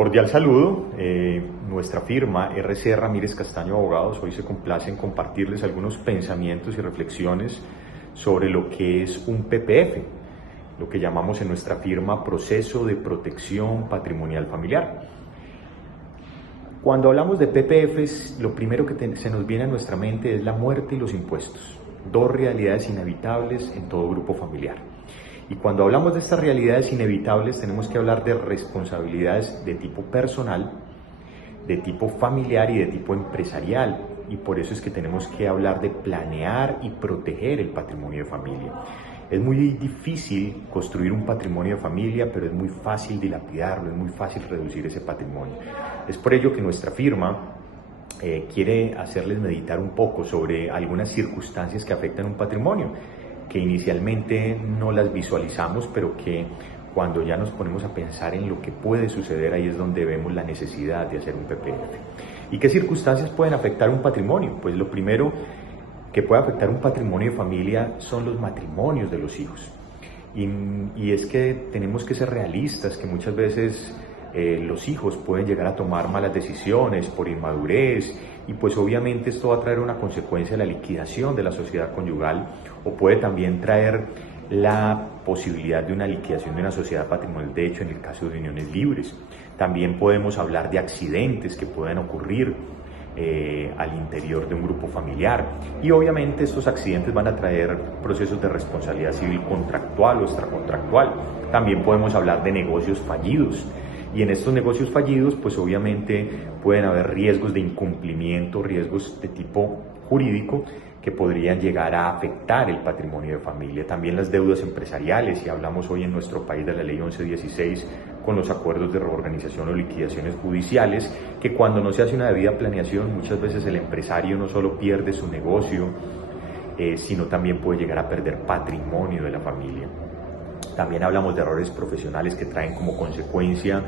Cordial saludo. Nuestra firma RC Ramírez Castaño Abogados hoy se complace en compartirles algunos pensamientos y reflexiones sobre lo que es un PPF, lo que llamamos en nuestra firma Proceso de Protección Patrimonial Familiar. Cuando hablamos de PPFs, lo primero que se nos viene a nuestra mente es la muerte y los impuestos, dos realidades inevitables en todo grupo familiar. Y cuando hablamos de estas realidades inevitables, tenemos que hablar de responsabilidades de tipo personal, de tipo familiar y de tipo empresarial. Y por eso es que tenemos que hablar de planear y proteger el patrimonio de familia. Es muy difícil construir un patrimonio de familia, pero es muy fácil dilapidarlo, es muy fácil reducir ese patrimonio. Es por ello que nuestra firma quiere hacerles meditar un poco sobre algunas circunstancias que afectan un patrimonio, que inicialmente no las visualizamos, pero que cuando ya nos ponemos a pensar en lo que puede suceder, ahí es donde vemos la necesidad de hacer un PPF. ¿Y qué circunstancias pueden afectar un patrimonio? Pues lo primero que puede afectar un patrimonio de familia son los matrimonios de los hijos. Y es que tenemos que ser realistas, que muchas veces los hijos pueden llegar a tomar malas decisiones por inmadurez, y pues obviamente esto va a traer una consecuencia de la liquidación de la sociedad conyugal, o puede también traer la posibilidad de una liquidación de una sociedad patrimonial, de hecho en el caso de uniones libres. También podemos hablar de accidentes que pueden ocurrir al interior de un grupo familiar, y obviamente estos accidentes van a traer procesos de responsabilidad civil contractual o extracontractual. También podemos hablar de negocios fallidos, y en estos negocios fallidos pues obviamente pueden haber riesgos de incumplimiento, riesgos de tipo jurídico que podrían llegar a afectar el patrimonio de familia. También las deudas empresariales, y hablamos hoy en nuestro país de la ley 1116 con los acuerdos de reorganización o liquidaciones judiciales, que cuando no se hace una debida planeación, muchas veces el empresario no solo pierde su negocio, sino también puede llegar a perder patrimonio de la familia. También hablamos de errores profesionales que traen como consecuencia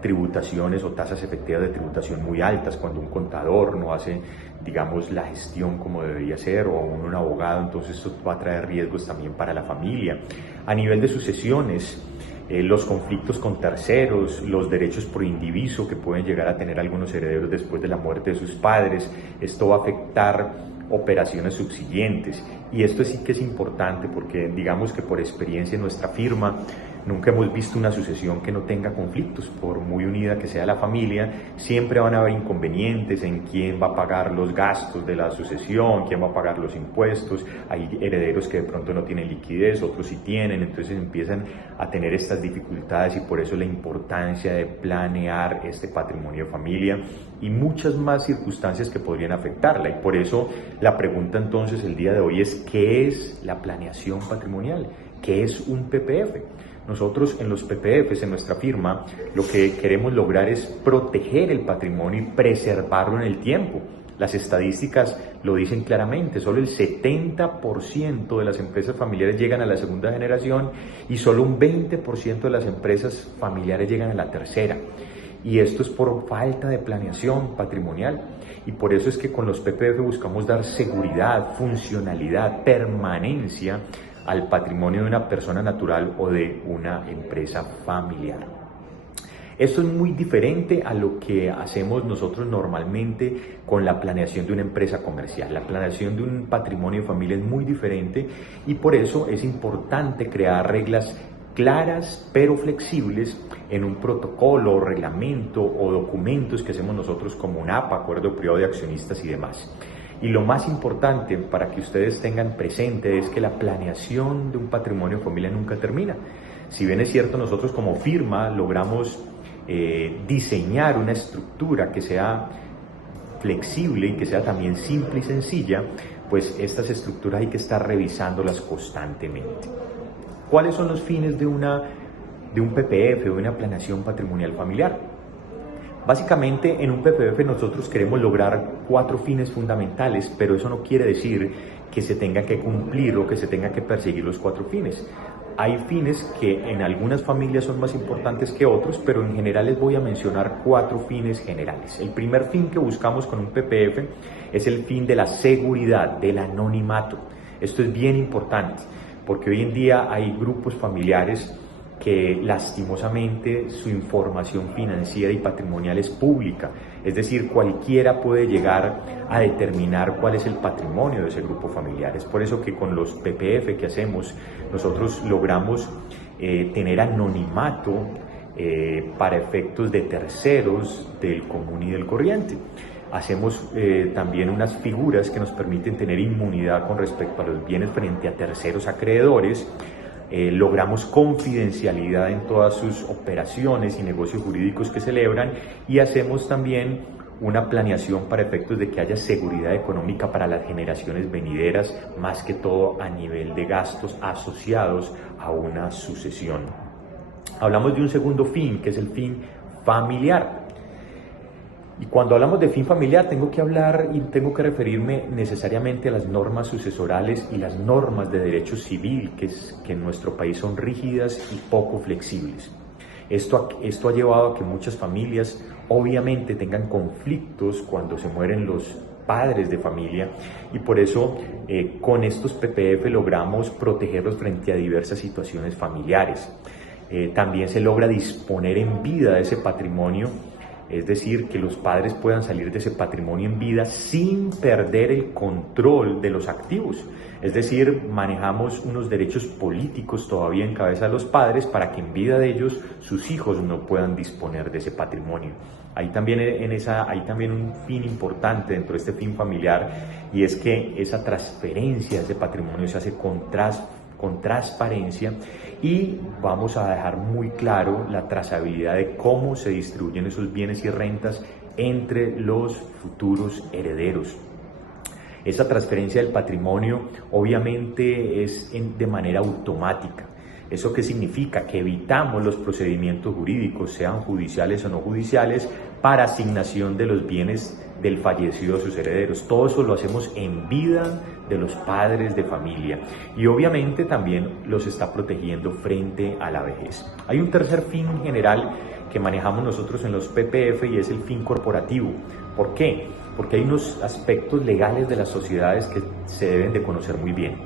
tributaciones o tasas efectivas de tributación muy altas, cuando un contador no hace, digamos, la gestión como debería ser, o un abogado. Entonces esto va a traer riesgos también para la familia. A nivel de sucesiones, los conflictos con terceros, los derechos por indiviso que pueden llegar a tener algunos herederos después de la muerte de sus padres, esto va a afectar operaciones subsiguientes. Y esto sí que es importante, porque digamos que por experiencia en nuestra firma nunca hemos visto una sucesión que no tenga conflictos. Por muy unida que sea la familia, siempre van a haber inconvenientes en quién va a pagar los gastos de la sucesión, quién va a pagar los impuestos. Hay herederos que de pronto no tienen liquidez, otros sí tienen, entonces empiezan a tener estas dificultades, y por eso la importancia de planear este patrimonio de familia y muchas más circunstancias que podrían afectarla. Y por eso la pregunta entonces el día de hoy es: ¿qué es la planeación patrimonial? ¿Qué es un PPF? Nosotros en los PPFs, en nuestra firma, lo que queremos lograr es proteger el patrimonio y preservarlo en el tiempo. Las estadísticas lo dicen claramente: solo el 70% de las empresas familiares llegan a la segunda generación, y solo un 20% de las empresas familiares llegan a la tercera. Y esto es por falta de planeación patrimonial. Y por eso es que con los PPF buscamos dar seguridad, funcionalidad, permanencia al patrimonio de una persona natural o de una empresa familiar. Esto es muy diferente a lo que hacemos nosotros normalmente con la planeación de una empresa comercial. La planeación de un patrimonio de familia es muy diferente, y por eso es importante crear reglas claras pero flexibles en un protocolo, reglamento o documentos que hacemos nosotros como un APA, Acuerdo Privado de Accionistas y demás. Y lo más importante para que ustedes tengan presente es que la planeación de un patrimonio de familia nunca termina. Si bien es cierto, nosotros como firma logramos diseñar una estructura que sea flexible y que sea también simple y sencilla, pues estas estructuras hay que estar revisándolas constantemente. ¿Cuáles son los fines de un PPF o de una planeación patrimonial familiar? Básicamente, en un PPF nosotros queremos lograr 4 fines fundamentales, pero eso no quiere decir que se tenga que cumplir o que se tenga que perseguir los 4 fines. Hay fines que en algunas familias son más importantes que otros, pero en general les voy a mencionar 4 fines generales. El primer fin que buscamos con un PPF es el fin de la seguridad, del anonimato. Esto es bien importante, porque hoy en día hay grupos familiares que lastimosamente su información financiera y patrimonial es pública, es decir, cualquiera puede llegar a determinar cuál es el patrimonio de ese grupo familiar. Es por eso que con los PPF que hacemos nosotros logramos tener anonimato para efectos de terceros del común y del corriente. Hacemos también unas figuras que nos permiten tener inmunidad con respecto a los bienes frente a terceros acreedores. Logramos confidencialidad en todas sus operaciones y negocios jurídicos que celebran, y hacemos también una planeación para efectos de que haya seguridad económica para las generaciones venideras, más que todo a nivel de gastos asociados a una sucesión. Hablamos de un segundo fin, que es el fin familiar. Y cuando hablamos de fin familiar tengo que hablar y tengo que referirme necesariamente a las normas sucesorales y las normas de derecho civil que en nuestro país son rígidas y poco flexibles. Esto ha llevado a que muchas familias obviamente tengan conflictos cuando se mueren los padres de familia, y por eso con estos PPF logramos protegerlos frente a diversas situaciones familiares. También se logra disponer en vida de ese patrimonio, es decir, que los padres puedan salir de ese patrimonio en vida sin perder el control de los activos. Es decir, manejamos unos derechos políticos todavía en cabeza de los padres para que en vida de ellos sus hijos no puedan disponer de ese patrimonio. Hay también un fin importante dentro de este fin familiar, y es que esa transferencia de ese patrimonio se hace con transparencia, y vamos a dejar muy claro la trazabilidad de cómo se distribuyen esos bienes y rentas entre los futuros herederos. Esa transferencia del patrimonio obviamente es de manera automática. ¿Eso qué significa? Que evitamos los procedimientos jurídicos, sean judiciales o no judiciales, para asignación de los bienes del fallecido a sus herederos. Todo eso lo hacemos en vida de los padres de familia, y obviamente también los está protegiendo frente a la vejez. Hay un tercer fin general que manejamos nosotros en los PPF, y es el fin corporativo. ¿Por qué? Porque hay unos aspectos legales de las sociedades que se deben de conocer muy bien,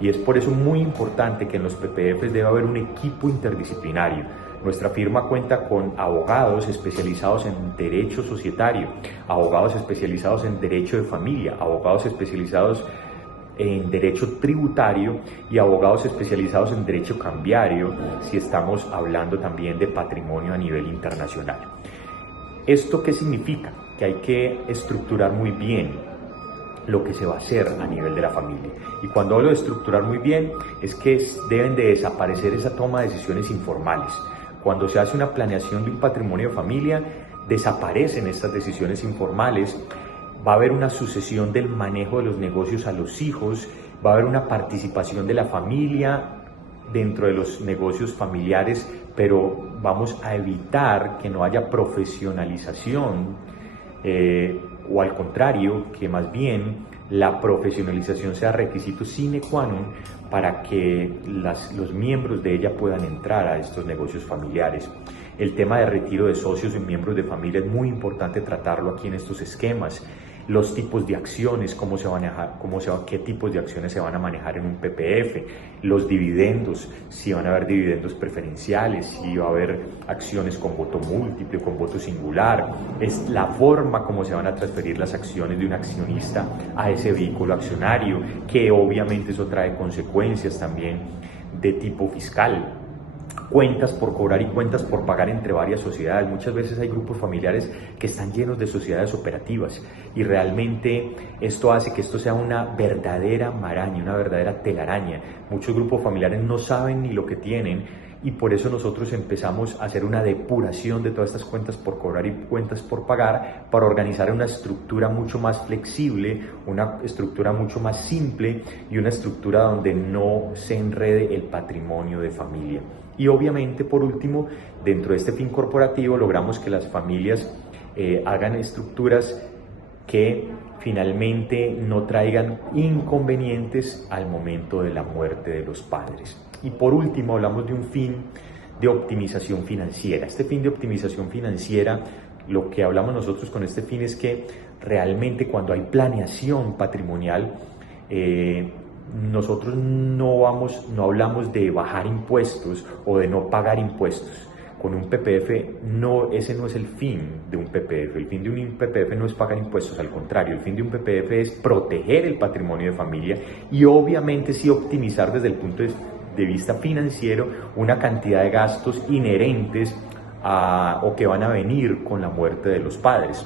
y es por eso muy importante que en los PPF debe haber un equipo interdisciplinario. Nuestra firma cuenta con abogados especializados en derecho societario, abogados especializados en derecho de familia, abogados especializados en derecho tributario y abogados especializados en derecho cambiario, si estamos hablando también de patrimonio a nivel internacional. ¿Esto qué significa? Que hay que estructurar muy bien lo que se va a hacer a nivel de la familia. Y cuando hablo de estructurar muy bien, es que deben de desaparecer esa toma de decisiones informales. Cuando se hace una planeación de un patrimonio de familia, desaparecen estas decisiones informales. Va a haber una sucesión del manejo de los negocios a los hijos, va a haber una participación de la familia dentro de los negocios familiares, pero vamos a evitar que no haya profesionalización, o al contrario, que más bien la profesionalización sea requisito sine qua non para que los miembros de ella puedan entrar a estos negocios familiares. El tema de retiro de socios y miembros de familia es muy importante tratarlo aquí en estos esquemas. Los tipos de acciones, qué tipos de acciones se van a manejar en un PPF, los dividendos, si van a haber dividendos preferenciales, si va a haber acciones con voto múltiple, con voto singular, es la forma como se van a transferir las acciones de un accionista a ese vehículo accionario, que obviamente eso trae consecuencias también de tipo fiscal. Cuentas por cobrar y cuentas por pagar entre varias sociedades. Muchas veces hay grupos familiares que están llenos de sociedades operativas, y realmente esto hace que esto sea una verdadera maraña, una verdadera telaraña. Muchos grupos familiares no saben ni lo que tienen, y por eso nosotros empezamos a hacer una depuración de todas estas cuentas por cobrar y cuentas por pagar, para organizar una estructura mucho más flexible, una estructura mucho más simple, y una estructura donde no se enrede el patrimonio de familia. Y obviamente, por último, dentro de este fin corporativo logramos que las familias hagan estructuras que finalmente no traigan inconvenientes al momento de la muerte de los padres. Y por último, hablamos de un fin de optimización financiera. Este fin de optimización financiera, lo que hablamos nosotros con este fin es que realmente cuando hay planeación patrimonial, nosotros no hablamos de bajar impuestos o de no pagar impuestos. Con un PPF ese no es el fin de un PPF. El fin de un PPF no es pagar impuestos, al contrario, el fin de un PPF es proteger el patrimonio de familia y obviamente sí optimizar desde el punto de vista financiero una cantidad de gastos inherentes o que van a venir con la muerte de los padres.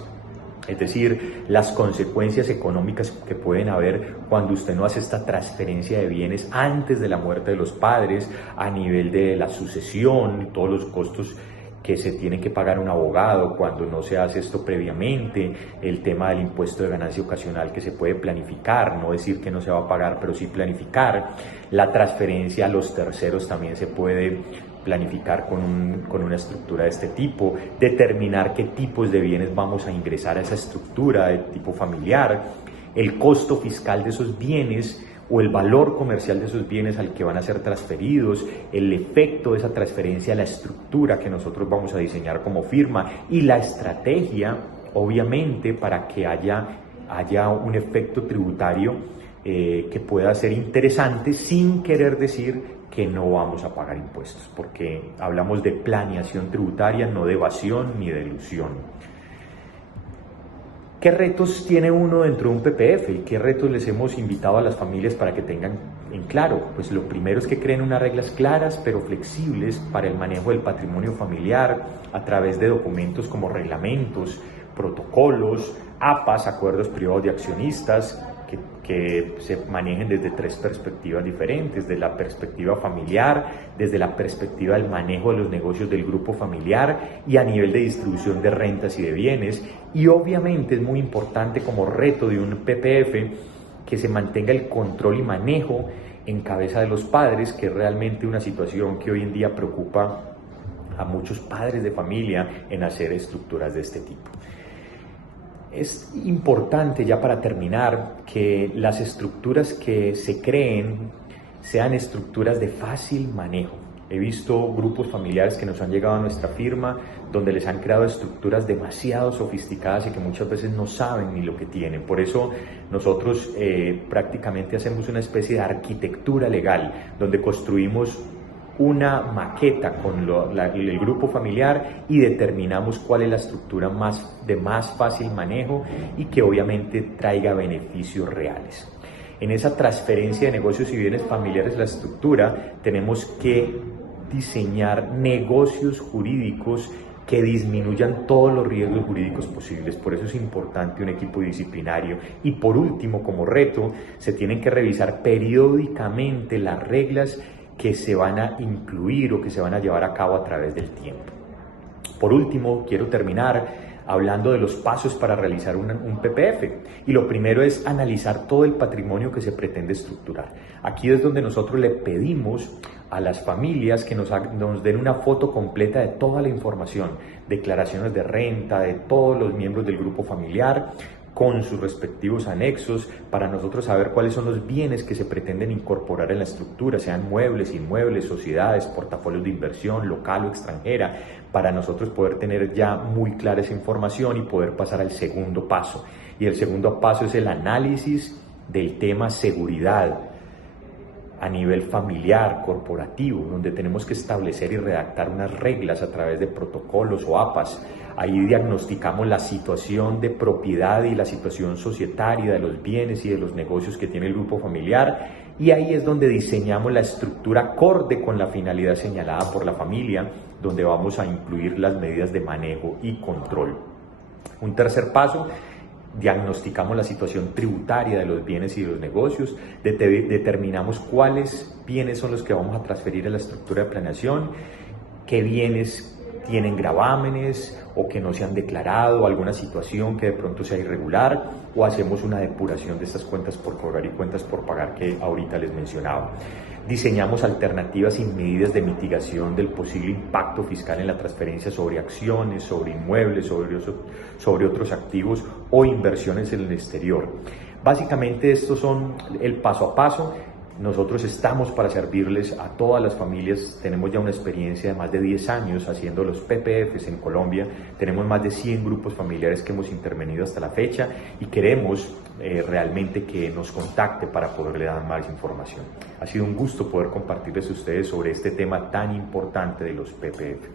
Es decir, las consecuencias económicas que pueden haber cuando usted no hace esta transferencia de bienes antes de la muerte de los padres, a nivel de la sucesión, todos los costos que se tiene que pagar un abogado cuando no se hace esto previamente, el tema del impuesto de ganancia ocasional que se puede planificar, no decir que no se va a pagar, pero sí planificar, la transferencia a los terceros también se puede planificar con una estructura de este tipo, determinar qué tipos de bienes vamos a ingresar a esa estructura de tipo familiar, el costo fiscal de esos bienes o el valor comercial de esos bienes al que van a ser transferidos, el efecto de esa transferencia a la estructura que nosotros vamos a diseñar como firma y la estrategia, obviamente, para que haya un efecto tributario que pueda ser interesante sin querer decir que no vamos a pagar impuestos, porque hablamos de planeación tributaria, no de evasión ni de elusión. ¿Qué retos tiene uno dentro de un PPF y qué retos les hemos invitado a las familias para que tengan en claro? Pues lo primero es que creen unas reglas claras pero flexibles para el manejo del patrimonio familiar a través de documentos como reglamentos, protocolos, APAs, acuerdos privados de accionistas, que se manejen desde 3 perspectivas diferentes, desde la perspectiva familiar, desde la perspectiva del manejo de los negocios del grupo familiar y a nivel de distribución de rentas y de bienes. Y obviamente es muy importante como reto de un PPF que se mantenga el control y manejo en cabeza de los padres, que es realmente una situación que hoy en día preocupa a muchos padres de familia en hacer estructuras de este tipo. Es importante, ya para terminar, que las estructuras que se creen sean estructuras de fácil manejo. He visto grupos familiares que nos han llegado a nuestra firma donde les han creado estructuras demasiado sofisticadas y que muchas veces no saben ni lo que tienen. Por eso nosotros prácticamente hacemos una especie de arquitectura legal donde construimos una maqueta con el grupo familiar y determinamos cuál es la estructura de más fácil manejo y que obviamente traiga beneficios reales. En esa transferencia de negocios y bienes familiares, la estructura, tenemos que diseñar negocios jurídicos que disminuyan todos los riesgos jurídicos posibles. Por eso es importante un equipo disciplinario. Y por último, como reto, se tienen que revisar periódicamente las reglas que se van a incluir o que se van a llevar a cabo a través del tiempo. Por último, quiero terminar hablando de los pasos para realizar un PPF. Y lo primero es analizar todo el patrimonio que se pretende estructurar. Aquí es donde nosotros le pedimos a las familias que nos den una foto completa de toda la información, declaraciones de renta de todos los miembros del grupo familiar, con sus respectivos anexos, para nosotros saber cuáles son los bienes que se pretenden incorporar en la estructura, sean muebles, inmuebles, sociedades, portafolios de inversión, local o extranjera, para nosotros poder tener ya muy clara esa información y poder pasar al segundo paso. Y el segundo paso es el análisis del tema seguridad a nivel familiar, corporativo, donde tenemos que establecer y redactar unas reglas a través de protocolos o APAs. Ahí diagnosticamos la situación de propiedad y la situación societaria de los bienes y de los negocios que tiene el grupo familiar, y ahí es donde diseñamos la estructura acorde con la finalidad señalada por la familia, donde vamos a incluir las medidas de manejo y control. Un tercer paso: diagnosticamos la situación tributaria de los bienes y de los negocios, determinamos cuáles bienes son los que vamos a transferir a la estructura de planeación, qué bienes tienen gravámenes o que no se han declarado, alguna situación que de pronto sea irregular, o hacemos una depuración de estas cuentas por cobrar y cuentas por pagar que ahorita les mencionaba. Diseñamos alternativas y medidas de mitigación del posible impacto fiscal en la transferencia sobre acciones, sobre inmuebles, sobre otros activos o inversiones en el exterior. Básicamente estos son el paso a paso. Nosotros estamos para servirles a todas las familias. Tenemos ya una experiencia de más de 10 años haciendo los PPFs en Colombia. Tenemos más de 100 grupos familiares que hemos intervenido hasta la fecha y queremos realmente que nos contacte para poderle dar más información. Ha sido un gusto poder compartirles a ustedes sobre este tema tan importante de los PPF.